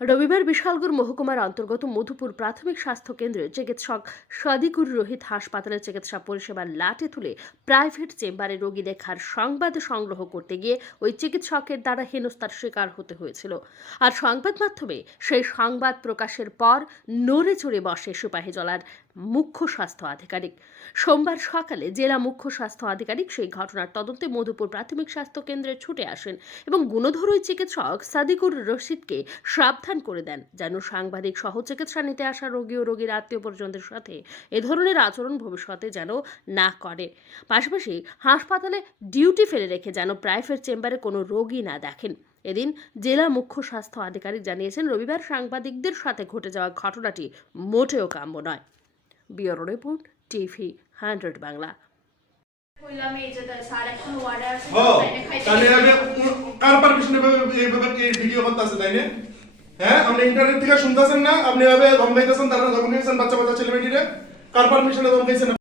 রবিবার বিশালগড় মহকুমার অন্তর্গত মধুপুর প্রাথমিক স্বাস্থ্য কেন্দ্রে চিকিৎসক সাদিকুর রোহিত হাসপাতালের চিকিৎসা পরিষেবার লাটে তুলে প্রাইভেট চেম্বারে রোগী দেখার সংবাদ সংগ্রহ করতে গিয়ে ওই চিকিৎসকের দ্বারা হেনস্থার শিকার হতে হয়েছিল। আর সংবাদ মাধ্যমে সেই সংবাদ প্রকাশের পর নড়ে চড়ে বসে সিপাহীজলার মুখ্য স্বাস্থ্য আধিকারিক। সোমবার সকালে জেলা মুখ্য স্বাস্থ্য আধিকারিক সেই ঘটনার তদন্তে মধুপুর প্রাথমিক স্বাস্থ্য কেন্দ্রে ছুটে আসেন এবং গুণধর ওই চিকিৎসক সাদিকুর রশিদকে সাবধান করে দেন যেন সাংবাদিক সহ চিকিৎসা নিতে আসা রোগী ও রোগীর আত্মীয় পরিজনদের সাথে এ ধরনের আচরণ ভবিষ্যতে যেন না করে। পাশাপাশি হাসপাতালে ডিউটি ফেলে রেখে যেন প্রাইভেট চেম্বারে কোনো রোগী না দেখেন। এদিন জেলা মুখ্য স্বাস্থ্য আধিকারিক জানিয়েছেন রবিবার সাংবাদিকদের সাথে ঘটে যাওয়া ঘটনাটি মোটেও কাম্য নয়। Bureau report TV hundred Bangla. কইলাম এই যে স্যার এখন অর্ডার আছে হ তাইলে খাইতে তাহলে আমি কার পারমিশন এইভাবে এই ভিডিও করতেছে তাই না? হ্যাঁ আপনি ইন্টারনেট থেকে শুনতেছেন না, আপনি এভাবে ধমকাইতেছেন তারা ধমকাইছেন বাচ্চা বাচ্চা ছেলে মেয়েটিরে কার পারমিশনে ধমকাইছেন?